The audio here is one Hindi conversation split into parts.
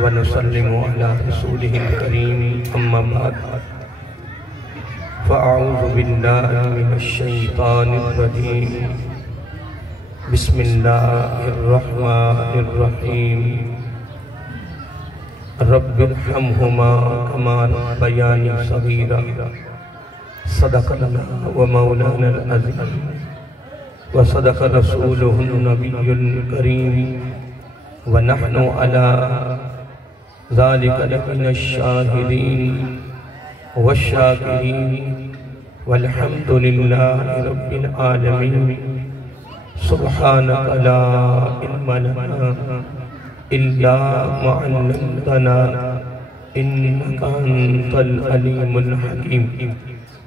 व नुसल्लिमु अला रसूलिहिल करीम अम्मा बाद फ़अऊज़ु बिल्लाहि मिनश शैतानिर रजीम बिस्मिल्लाहिर रहमानिर रहीम रब्बिरहमहुमा कमा रब्बयानी सगीरा सदक़ल्लाहु व मौलानल अज़ीम व सदक़ रसूलुहुन नबियुल करीम व नहनु अला ज़ालिका लमिनश शाहिदीन वश्शाकिरीन वल्हम्दुलिल्लाहि रब्बिल आलमीन सुब्हानका ला इल्मा लना इल्ला मा अल्लमतना इन्नका अंतल अलीमुल हकीम।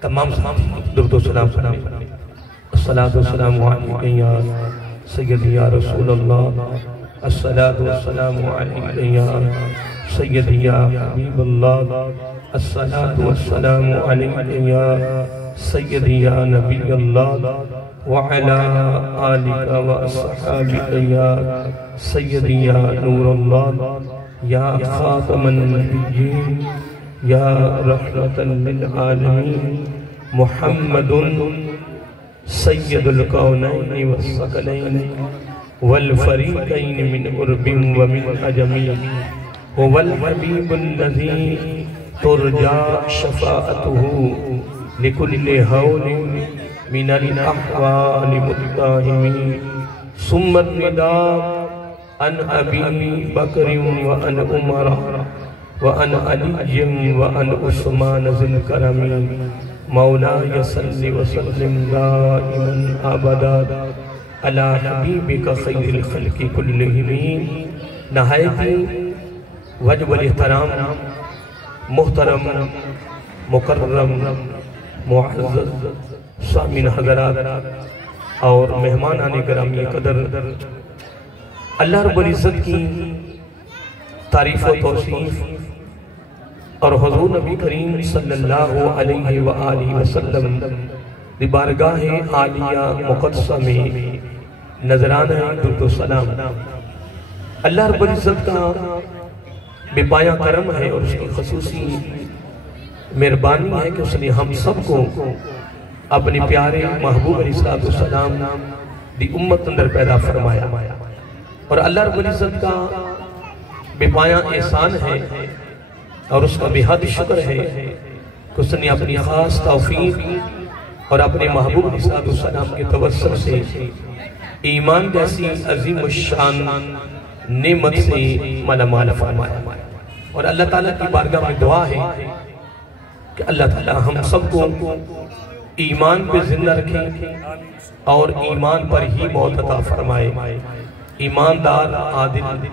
तमाम साथी दुरूद व सलाम अस्सलातु वस्सलामु अलैका या सय्यदी या रसूलल्लाह अस्सलातु वस्सलामु अलैका या सय्यदी या हबीबल्लाह अस्सलातु वस्सलामु अलैका या सय्यदी या नबीयल्लाह व अला आलिका व अस्हाबिका या सय्यदी या नूरल्लाह या खातमन नबिय्यीन या रहमतन लिल आलमीन मुहम्मदुन सय्यदुल कौनैनि वस्सक़लैनि वल फ़रीक़ैनि मिन उर्बिन व मिन अजमी वल हबीबुल्लज़ी तुरजा शफ़ाअतुहु लिकुल्लि हौलिन मिनल अहवालि मुत्ताहिमीन सुम्मा निदा अन अबी बकरिन व अन उमर व अन अलिय्यिन व अन उस्मान ज़िल करमी मौलाया सल्लि व सल्लिम दाइमन अबदा अला हबीबिका खैरिल खल्क़ि कुल्लिहिम। नहायती वजह वल एहतराम मुहतरम मुकर्रम मुअज़्ज़ज़ सामीन हज़रात और मेहमान आने करामी कदर, अल्लाह रब्बुल इज़्ज़त की तारीफ़ व तौसीफ़ और हुज़ूर नबी करीम सल्लल्लाहु अलैहि व आलिहि वसल्लम दी बारगाह आलिया मुक़द्दसा में नज़राना दुरूद व सलाम। अल्लाह रब्बुल इज़्ज़त का बेपाया करम है और उसकी ख़ुसूसी मेहरबानी है कि उसने हम सबको अपने प्यारे महबूब अलैहिस्सलाम दी उम्मत अंदर पैदा फरमाया। और अल्लाह रब्बुल इज़्ज़त का बेपाया एहसान है और उसका बेहद शुक्र है कि उसने अपनी खास तौफीक और अपने महबूब अलैहिस्सलाम के तवस्सुल से ईमान जैसी अजीम शान नेमत से मालामाल फरमाया। और अल्लाह ताला की बारगाह में दुआ है कि अल्लाह ताला हम सबको ईमान पे जिंदा रखे और ईमान पर ही मौत अता फरमाए, ईमानदार आदिल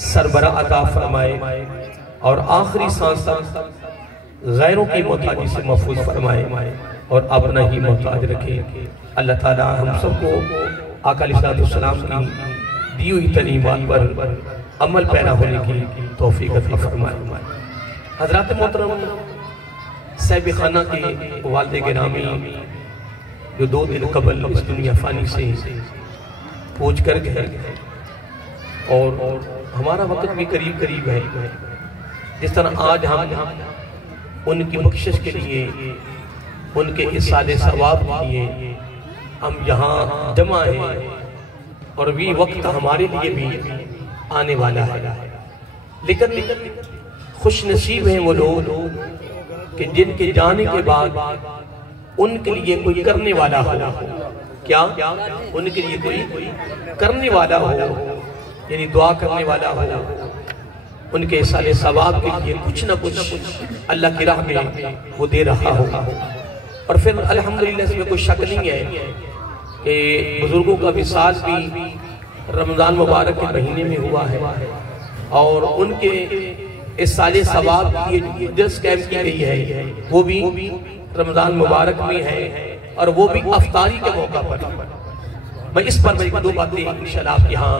सरबरा अता फरमाए और आखिरी सांस तक गैरों की मोहताजी से महफूज फरमाए और अपना ही मोहताज रखे। अल्लाह ताला हम सबको आका अलैहिस्सलाम की दी हुई तलीमात पर अमल पैरा होने की तौफीक अता फरमाए। हज़रात मोहतरम, साहिब खाना के वालिद गिरामी जो 2 दिन कबल इस दुनिया फानी से पूछ कर गए और हमारा वक्त भी करीब करीब है, जिस तरह आज हम उनकी बख्शिश के लिए उनके इसाले सवाब के लिए हम यहाँ जमा हैं और भी वक्त हमारे लिए भी आने वाला है। लेकिन खुश नसीब हैं वो लोग कि जिनके जाने के बाद उनके लिए कोई करने वाला हो। क्या उनके लिए कोई करने वाला हो, यानी दुआ करने वाला हो, उनके साले सवाब के लिए कुछ न कुछ अल्लाह की राह में वो दे रहा हो। और फिर अल्हम्दुलिल्लाह इसमें कोई शक नहीं है कि बुजुर्गों का विसाल भी रमज़ान मुबारक के महीने में हुआ है और उनके इस साले सवाब की जिस कैम की गई है वो भी रमज़ान मुबारक में है और वो भी अफ्तारी के मौका पर। मैं इस पर मेरी 2 बातें इंशाअल्लाह आपके यहाँ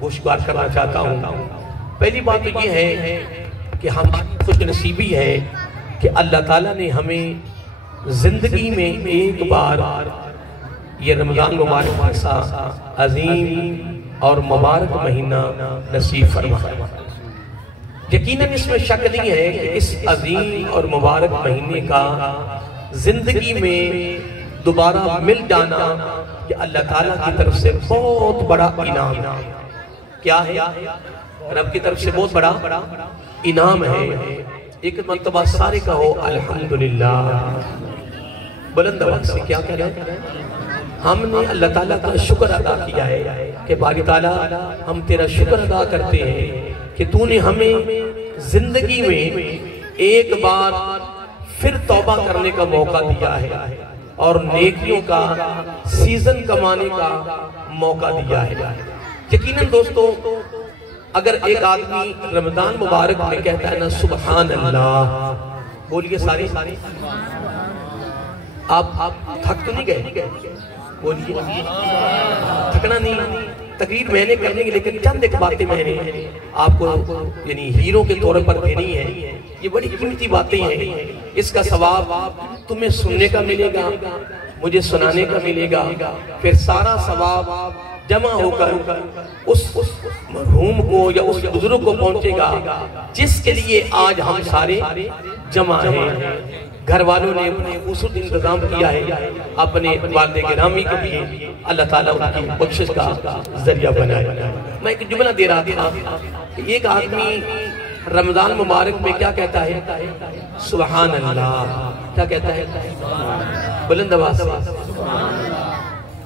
गोशगार करना चाहता हूँ। पहली बात तो ये है कि हम खुश नसीबी है कि अल्लाह ताला ने हमें जिंदगी में एक बार ये रमज़ान मुबारक ऐसा अजीम और मुबारक महीना नसीब फरमाया। यकीनन इसमें शक नहीं है कि इस अजीम और मुबारक महीने का जिंदगी में दोबारा मिल जाना ये अल्लाह ताला की तरफ से बहुत बड़ा इनाम क्या है, रब की तरफ से बहुत बड़ा इनाम है। एक मर्तबा सारे कहो अल्हम्दुलिल्लाह, बुलंद आवाज से क्या कह रहे हैं? हमने अल्लाह ताला का शुक्र अदा किया है कि बारी ताला हम तेरा शुक्र अदा करते हैं कि तूने हमें जिंदगी में एक बार फिर तौबा करने का मौका दिया है और नेकियों का सीजन कमाने का मौका दिया है। यकीनन दोस्तों, अगर एक आदमी रमजान मुबारक में कहता है ना सुबहान अल्लाह, बोलिए सारे आप थक तो नहीं गए? बोलिए, थकना नहीं। तकरीर मैंने करने की, लेकिन चंद एक बातें मैंने आपको यानी हीरो के तौर पर देनी है। ये बड़ी कीमती बातें हैं, इसका सवाब तुम्हें सुनने का मिलेगा, मुझे सुनाने का मिलेगा, फिर सारा सवाब जमा होकर उस मरहूम को या उस बुजुर्ग को पहुंचेगा जिसके लिए आज हम सारे जमा हैं। घर वालों ने उस इंतजाम किया है अपने वालिद गिरामी के लिए, अल्लाह ताला उनकी बख्शिश का जरिया बनाए। मैं एक जुमला दे रहा था कि एक आदमी रमजान मुबारक में क्या कहता है? सुबहान अल्लाह। क्या कहता है? बुलंद आवाज से।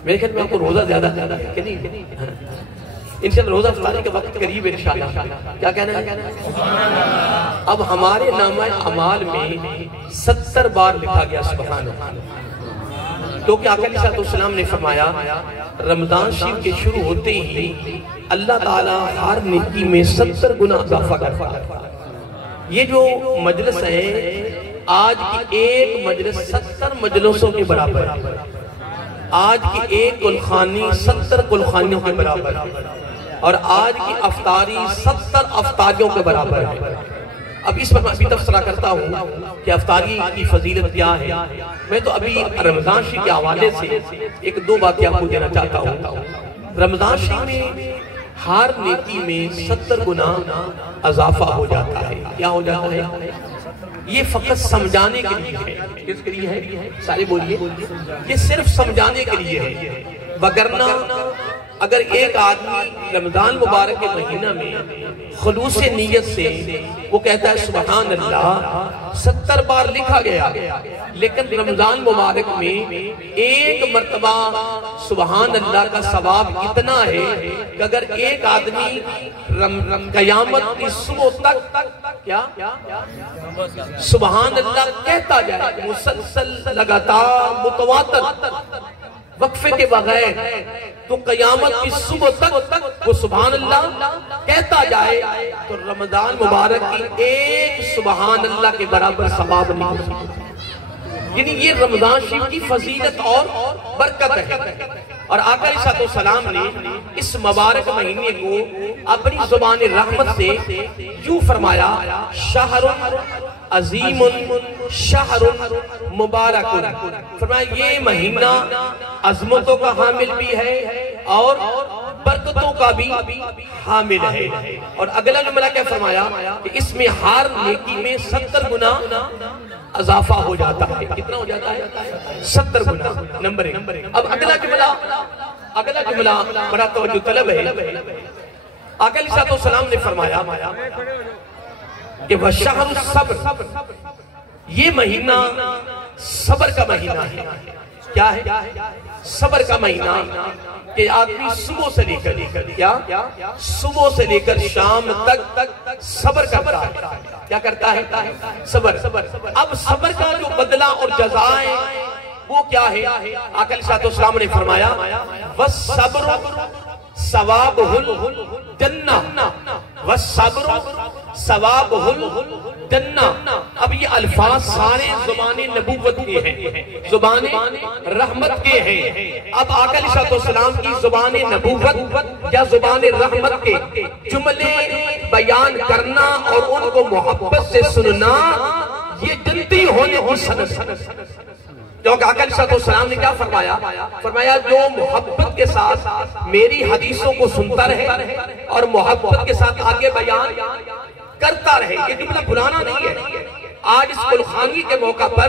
मेरे ख्याल में आपको रोजा ज्यादा है कि नहीं? इंशाल्लाह रोजा इफ्तारी का वक्त करीब है इंशाल्लाह। क्या कहना है? अब हमारे नामा अमाल में 70 बार लिखा गया सुबहान अल्लाह, क्योंकि आका अलैहिस्सलाम ने फरमाया रमजान शरीफ के शुरू होते ही अल्लाह ताला हर नेकी में 70 गुना इजाफा करता है। ये जो मजलिस है आज की एक मजलिस 70 मजलिसों के बराबर है। आज की एक कुलखानी 70 कुलखानियों के बराबर है और आज की अफ्तारी 70 अफ्तारियों के बराबर है। अब इस पर मैं अभी तबसरा करता हूँ कि अफ्तारी की फजीलत क्या है। मैं तो अभी रमजान शरीफ के हवाले से एक दो बातें आपको देना चाहता हूँ। रमजान शरीफ में हर नेकी में 70 गुना इजाफा हो जाता है। क्या हो जाता है? ये फकत समझाने के लिए है। किसके लिए है? सारे बोलिए। ये सिर्फ समझाने के लिए है, वगरना अगर एक आदमी रमजान मुबारक के महीना में खुलूस नीयत से वो कहता है सुबहान अल्लाह 70 बार लिखा गया, लेकिन रमजान मुबारक में एक मर्तबा सुबहान अल्लाह का सवाब इतना है कि अगर एक आदमी क़यामत की सुबह तक क्या सुबहान अल्लाह कहता जाए, मुसलसल लगातार मुतवातर वक्फे के बगैर, तो क़यामत की सुबह तक वो सुबहान अल्लाह कहता जाए तो रमजान मुबारक की एक सुबहान अल्लाह के बराबर सवाब नहीं हो सकता। यानी ये रमजान शरीफ की फजीलत और बरकत है। और आका अलैहिस्सलाम ने इस मुबारक महीने को अपनी जुबान रहमत से यूं फरमाया, शहरुन अजीमुन शहरुन मुबारकुन। फरमाया ये महीना अजमतों का हामिल भी है और बरकतों का भी हामिल है। और अगला जुमला क्या फरमाया कि इसमें हर नेकी में 70 गुना इजाफा हो जाता है। कितना हो जाता है? 70 गुना। नंबर 1। अब अगला जुमला बड़ा तवज्जो तलब है। आका अलैहिस्सलाम ने फरमाया कि वह शहर सब्र, ये महीना सब्र का महीना है। क्या है? सब्र का महीना कि आदमी सुबह से लेकर क्या सुबह से लेकर शाम तक सब्र करता है। क्या करता है? सब्र। अब सब्र का जो बदला और जज़ा है वो क्या है? आका अलैहिस्सलाम ने फरमाया वस्सब्रु सवाबुल जन्नह, वस्सब्रु सवाबुल जन्नह। अब ये अल्फाज सारे ज़ुबाने नबूवत के हैं, ज़ुबाने रहमत के हैं। अब आका अलैहिस्सलाम की ज़ुबाने नबूवत या ज़ुबाने रहमत के जुमले बयान करना और उनको मोहब्बत से सुनना ये जन्नती होने की सनद। क्योंकि आका अलैहिस्सलाम ने क्या फरमाया जो मोहब्बत के साथ मेरी हदीसों को सुनता रहे और मोहब्बत के साथ आगे बयान करता रहे। ये जुमला पुराना नहीं है, आज इस कुलखानी के मौका पर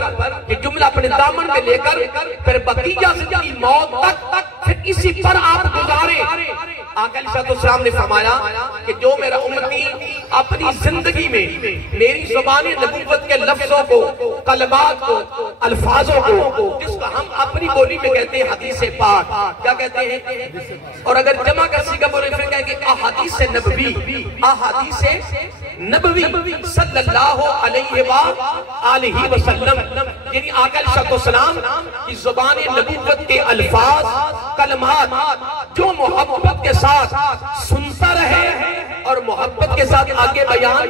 ये जुमला अपने दामन में लेकर फिर बकीया जिंदगी मौत तक फिर इसी पर आप गुजारे। आका अलैहिस्सलाम ने फरमाया कि जो मेरा उम्मती अपनी जिंदगी में मेरी ज़ुबान नबूवत के लफ्जों को, कलमात को, अल्फाजों को, जिसको हम अपनी बोली में कहते हैं हदीस पाक, क्या कहते हैं, और अगर जमा कर सीखा बोले फिर कहेंगे अहादीस नबवी, अहादीस नबवी सल्लल्लाहु अलैहि वसल्लम, यानी आका अलैहिस्सलाम की ज़ुबान नबूवत के अल्फाज, कलमात जो मोहब्बत के साथ सुनता रहे और मोहब्बत के साथ आगे बयान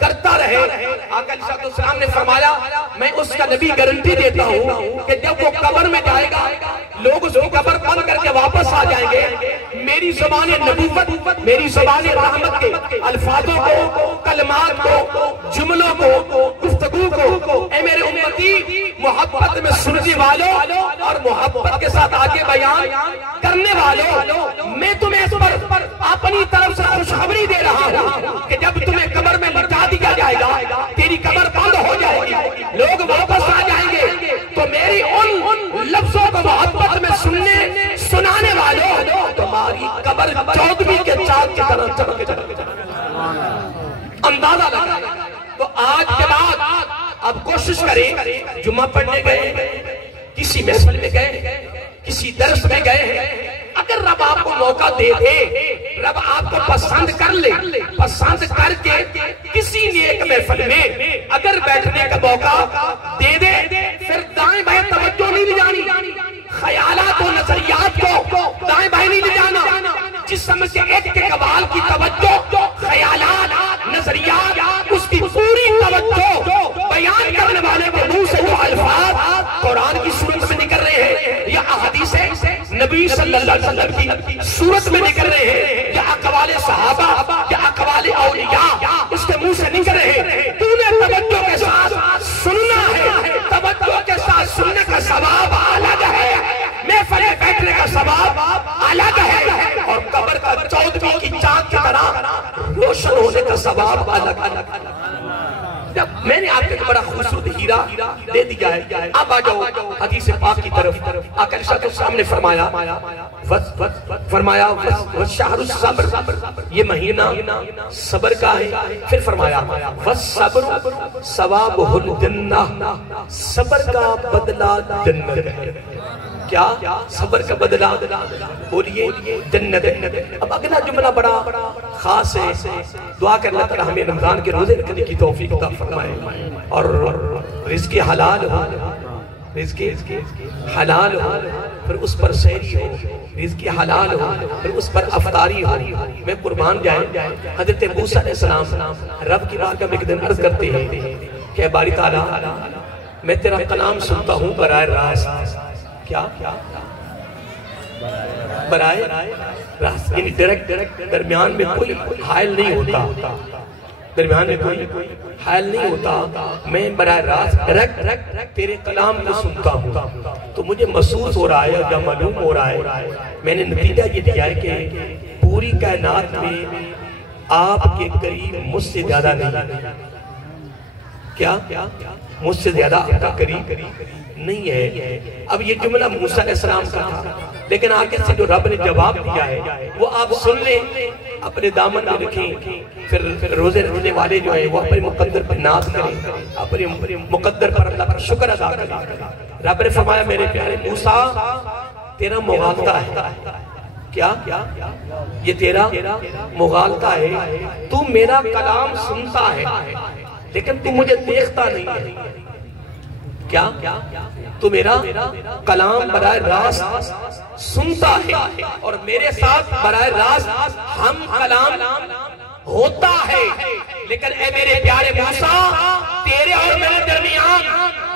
करता रहे। आका अलैहिस्सलाम ने फरमाया मैं उसका नबी गारंटी देता हूँ कि जब वो कब्र में जाएगा लोग उसकी कब्र बंद करके वापस आ जाएंगे, मेरी ज़ुबान नबूवत, मेरी ज़ुबान रहमत के अल्फाजों को, कलमात को, जुमलों को, गुफ्तगू को, ए मेरे उम्मती मोहब्बत में सुनने वालों और मोहब्बत के साथ आगे बयान करने वालों, मैं तुम्हें इस पर अपनी तरफ से खुशखबरी दे रहा हूँ कि जब तुम्हें कब्र में लिटा दिया जाएगा, तेरी कब्र बंद हो जाएगी, लोग वापस आ जाएंगे, तो मेरी उन लफ्जों को मोहब्बत में सुनने सुनाने वालों तुम्हारी कब्र चौदहवीं के चांद की तरह चमक अंदाजा लगा। तो आज के बाद अब कोशिश करें, जुम्मा पढ़ने गए, किसी महफिल में गए, किसी दर्स में गए, अगर रब आपको मौका दे दे, रब आपको पसंद कर ले, पसंद करके किसी नेक महफिल में अगर बैठने का मौका दे दे, फिर दाएं बाएं तवज्जो नहीं ले जानी, ख्यालात और नजरियात को दाएं बाएं नहीं ले जाना, जिस समय से एक के कमाल की तवज्जो, ख्यालात, नजरियात, उसकी पूरी तवज्जो बयान करने वाले के मुंह से जो अल्फाज कुरान की सूरत में निकल रहे हैं या अहदीस नबी सल्लल्लाहु अलैहि वसल्लम की सूरत में निकल रहे हैं या अक़वाले सहाबा या अक़वाले औलिया उसके मुंह से निकल रहे हैं, तूने तवज्जो के साथ सुनना है, तवज्जो के साथ सुनने का सवाब अलग है, महफिल में बैठने का सवाब अलग है, और कब्र का चौदहवीं की चांद की तरह रोशन होने का सवाब अलग अलग। जब मैंने आपको बड़ा खूबसूरत हीरा दे दिया है, अब आ जाओ हदीस पाक की तरफ। आका अलैहिस्सलाम ने फरमाया शहरुस सब्र, ये महीना सब्र का है। फिर फरमाया वस्सब्र सवाबुहुल जन्नह, सब्र का बदला जन्नत है। क्या सब्र का बदला, बोलिए जन्नत। अब अगला जुमला बड़ा खास है, दुआ करना ताला हमें रमजान के रोजे रखने की तौफीक अता फरमाए और रिज़्क़ हलाल हो, रिज़्क़ हलाल हो, फिर उस पर सहरी हो, रिज़्क़ हलाल हो, फिर उस पर अफ्तारी हो। मैं कुर्बान जाए, हज़रत मूसा अलैहिस्सलाम रब की बारगाह में एक दिन अर्ज़ करते हैं कि बारी ताला मैं तेरा कलाम सुनता हूँ बराए रास्त, क्या बराए रास्त, यानी डायरेक्ट, दरमियान में कोई हायल नहीं होता, दरमियान में कोई हायल नहीं होता, मैं बराए रास्त डायरेक्ट तेरे कलाम को सुनता हूँ। तो मुझे महसूस हो रहा है या मालूम हो रहा है, मैंने नतीजा ये दिया है कि पूरी कायनात में आपके करीब मुझसे ज्यादा नहीं, क्या मुझसे ज्यादा आपका करीब नहीं है। अब ये जुमला मूसा अलैहिस्सलाम का था, लेकिन आगे से जो रब ने जवाब दिया है वो आप सुन लें, अपने दामन में रखें, फिर रोजे रखने वाले जो है वो अपने मुकद्दर पर नाज करें, अपने मुकद्दर पर अल्लाह का शुक्र अदा करें। रब ने फरमाया मेरे प्यारे मूसा तेरा मुगालता है, क्या ये तेरा मुगालता है, तू मेरा कलाम सुनता है लेकिन तू मुझे देखता नहीं है, क्या तू मेरा कलाम बराए रास्त सुनता है और मेरे साथ बराए रास्त हम कलाम होता है, लेकिन ए मेरे प्यारे मूसा तेरे और मेरे दरमियान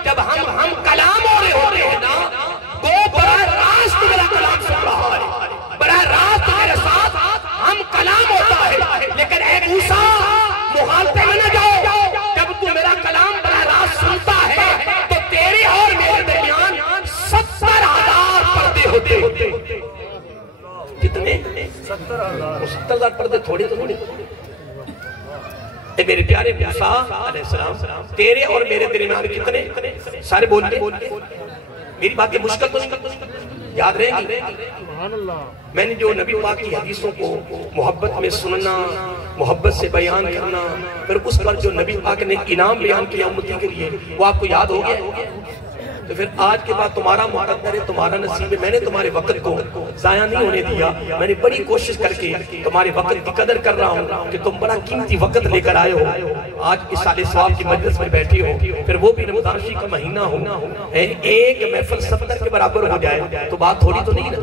जब हम कलाम हो रहे होते हैं ना, वो बराए रास्त मेरा कलाम सुन रहा है, बराए रास्त मेरे साथ हम कलाम होता है, लेकिन ए मूसा मुखालफे में न जाओ, जब तू मेरा कलाम बराए रास्त सुनता है तो तेरे और मेरे दरमियान 70,000 पर्दे होते। कितने? 70,000 पर्दे, थोड़े तो थोड़े। मेरे प्यारे मूसा अलैहिस्सलाम, तेरे और मेरे दरमियान कितने सारे बोल मेरी बातें मुश्किल तो याद रहेंगी। मैंने जो नबी पाक की हदीसों को मोहब्बत में सुनना, मोहब्बत से बयान करना, फिर उस पर जो नबी पाक ने इनाम बयान किया उम्मती के लिए, वो आपको याद हो गया। तो फिर आज के बाद तुम्हारा मुकद्दर है, तुम्हारा नसीब है। मैंने तुम्हारे वक्त को जाया नहीं होने दिया। मैंने बड़ी कोशिश करके तुम्हारे वक्त की कदर कर रहा हूँ कि तुम बड़ा कीमती वक्त लेकर आए हो। आज इस साले सवाब की मजलिस में बैठे हो, फिर वो भी रमजान शरीफ का महीना हो, एक महफिल 70 के बराबर हो जाए तो बात थोड़ी तो नहीं ना,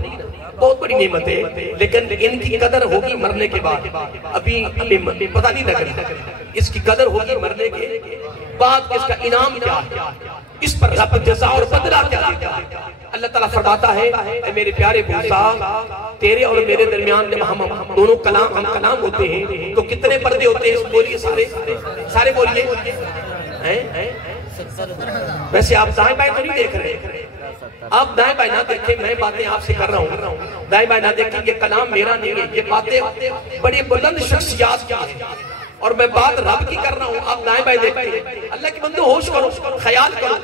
बहुत बड़ी नेमत है। लेकिन इनकी कदर होगी मरने के बाद, अभी पता नहीं लगा। इसकी कदर होगी मरने के बाद, इसका इनाम क्या है, इस पर रब जज़ा और बदला क्या देता है। अल्लाह ताला फरमाता है, मेरे प्यारे मूसा, तेरे और मेरे दरमियान हम दोनों कलाम होते हैं, तो कितने पर्दे होते हैं? बोलिए सारे बोलिए। वैसे आप दाएं बाएं तो नहीं देख रहे, आप दाएं बाएं ना देखें, मैं बातें आपसे कर रहा हूँ। दाएं बाएं ना देखें, ये कलाम मेरा नहीं है, ये बातें बड़ी बुलंद शख्सियत की है और मैं बात रब की कर रहा हूँ। आप दाएं बाएं देखते, अल्लाह के बंदे होश करो, ख्याल करो।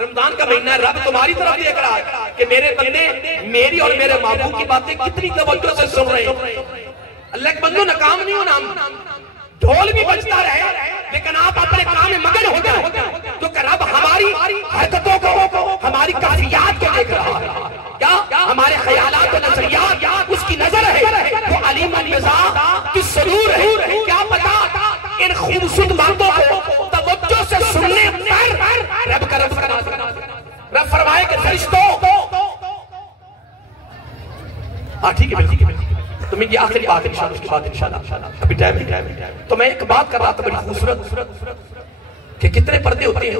रमजान का महीना है, रब तुम्हारी तरफ देख रहा है कि मेरे बंदे मेरी और मेरे महबूब की बातें कितनी तवज्जो से सुन रहे हैं। अल्लाह के बंदो नाकाम नहीं होना, ढोल भी बजता रहे लेकिन आप अपने काम में मगन हो जाए, तो रब हमारी हरकतों को, हमारी काफियात को देख रहा है। क्या हमारे ख्यालात और नजरियात उसकी नजर है, वो अलीम मिजाज की सुरूर है। क्या पता इन खूबसूरत बातों को तवज्जो से सुनने पर रब का रब फरमाए कि फरिश्तों, ठीक है, तो मैं ये आखिरी बात उसके बाद इंशाल्लाह, अभी टाइम है। तो मैं एक बात कर रहा था बड़ी खूबसूरत कि कितने पर्दे होते हैं,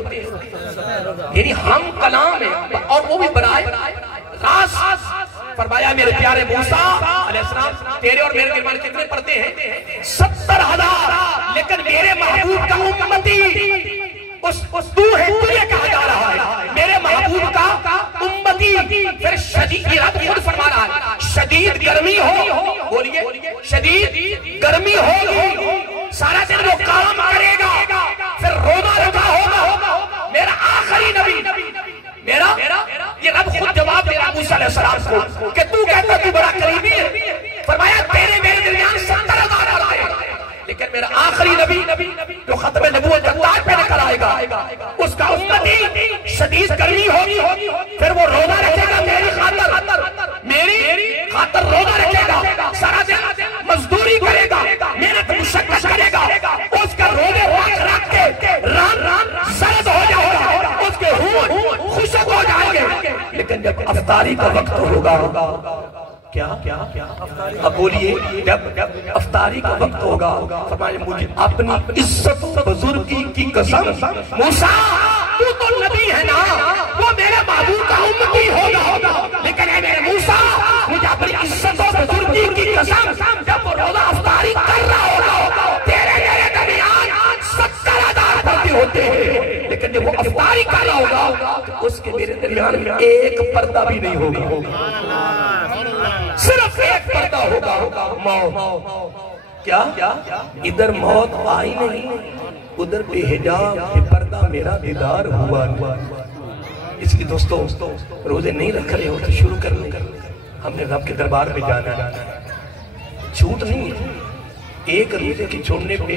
यानी हम कलाम है और वो भी बनाए रास। फरमाया मेरे प्यारे मूसा अलैहिस्सलाम, तेरे और मेरे दरमियान कितने पर्दे हैं? 70,000। लेकिन मेरे महबूब का उम्मती उस तू है, तुझे कहा जा रहा है मेरे महबूब का उम्मती। फिर शदीद, ये रब खुद फरमा रहा है, शदीद गर्मी हो, बोलिए शदीद गर्मी होगी, सारा दिन वो काम करेगा, फिर रोजा रखा होगा। मेरा आखिरी नबी, मेरा ये रब खुद जवाब दे रहा मूसा अलैहिस्सलाम को कि तू कहता तू बड़ा करीबी है। फरमाया तेरे मेरे दरमियान 70,000 है, लेकिन मेरा आखिरी नबी जो खत्म नबूवत ताज पे निकल आएगा, उसका उम्मती शदीद गर्मी होगी, फिर वो रोजा रखेगा मेरी खातर रोजा रखेगा, सारा दिन मजदूरी करेगा, मेहनत मुशक्कत करेगा, उसका रोजे रख के रान सर्द हो जाएगा, उसके खून खुशक हो जाएंगे। लेकिन जब अफ्तारी का वक्त होगा, क्या अब बोलिए, जब अफ्तारी का वक्त होगा, फरमाया मुझे अपनी इज्जत बुजुर्गी की कसम, मूसा तू तो नबी है ना, वो मेरे महबूब का उम्मती होगा, लेकिन है मेरे मूसा मुझे अपनी इज्जत बुजुर्गी की कसम, जब वो रोजा अफ्तारी कर रहा होगा, तेरे मेरे दरमियान 70,000 पर्दे होते हैं, लेकिन जब वो अफ्तारी कर रहा होगा उसके मेरे दरमियान में एक पर्दा भी नहीं होगा, सिर्फ एक पर्दा होगा, मौत। क्या इधर मौत आई नहीं, उधर बेहिजाब पर्दा मेरा दीदार हुआ। इसलिए दोस्तों, रोजे नहीं रख रहे हो तो शुरू कर ले, हमने रब के दरबार में जाना है, छूट नहीं है। एक रोजे की छोड़ने पे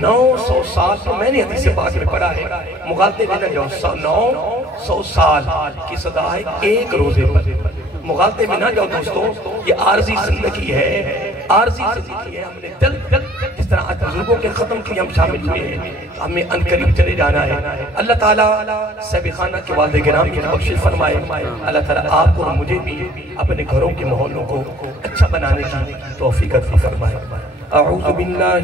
900 साल, तो मैंने हदीस पाक में पढ़ा है, मुगालते में ना जाओ, 900 साल की सदा है एक रोजे पर, मुगालते में ना जाओ दोस्तों। ये आरजी जिंदगी है, आरजी जिंदगी है। हमने दिल जिस तरह आज बुजुर्गों के खत्म किए, हम शामिल हुए हैं, हमें अनकरीब चले जाना है। अल्लाह ताला सबखाना के वादे गिराम की बख्शिश फरमाए। अल्लाह ताला आपको और मुझे भी अपने घरों के माहौलों को अच्छा बनाने की तौफीक अता फरमाए। अऊज़ु बिल्लाह।